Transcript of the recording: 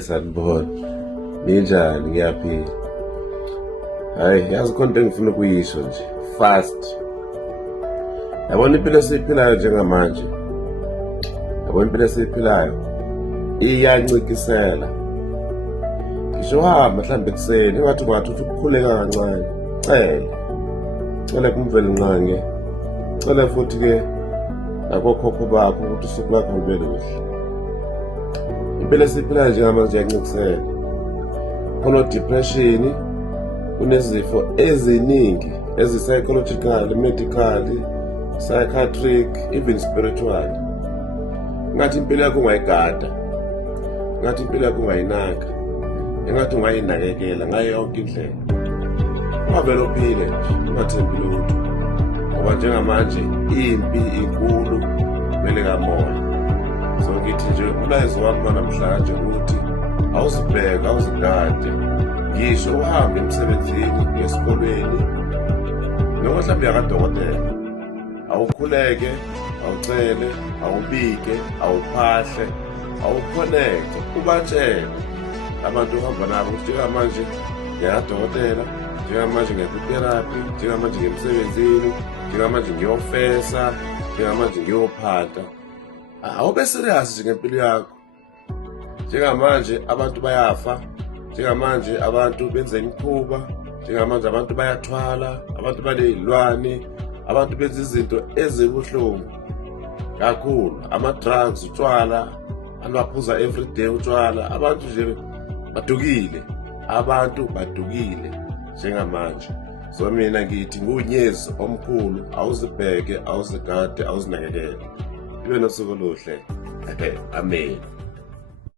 Sanibona. Ninjani ngiyaphila? Hayi, yazi khona into engifuna ukuyisho nje. Fast. Yabona impilo esiyiphilayo njengamanje. Yabona impilo esiyiphilayo iyancikisela. Ngisho uhamba mhlawumbe ekuseni ungathi ukukhuleka kancane. Cele kumveli nqange. Cele futhi-ke nakokhokho bakho ukuthi usuku lakho lube luhle. Impilo esiyiphilayo njengamanje iyancikisela. Khona depression, kunezifo eziningi ezi-psychological, medical, psychiatric, even spiritual. Ngathi impilo yakho ungayigada, ngathi impilo yakho ungayinaka, engathi ungayinakekela ngayo yonke indlela. Ungavele uphile nje, ungathembi lutho. Ngoba njengamanje impi inkulu kumele kamoya. So ngithi nje umlayezo wami namhlanje ukuthi awuzibheke, awuzigade. Ngisho uhambe emsebenzini, esikolweni, noma mhlawumbe yakadokotela. Awukhuleke, awucele, awubike, awuphahle, awukhonekte, ubatshele abantu ohamba nabo ukuthi njengamanje ngiyadokotela, njengamanje ngiyatherapy, njengamanje ngemsebenzini, njengamanje ngiyofesa, njengamanje ngiyophatha. Awube serious nje ngempilo yakho. Njengamanje abantu bayafa, njengamanje abantu benza imikhuba, njengamanje abantu bayathwala, abantu banezilwane, abantu benza izinto ezibuhlungu kakhulu, ama-drugs, utshwala, anabaphuza everyday utshwala. Abantu nje badukile, abantu badukile njengamanje. So mina ngithi ngunyezi omkhulu, awuzibheke, awuzigade, awuzinakekele. Ibe nosuku oluhle. Amen.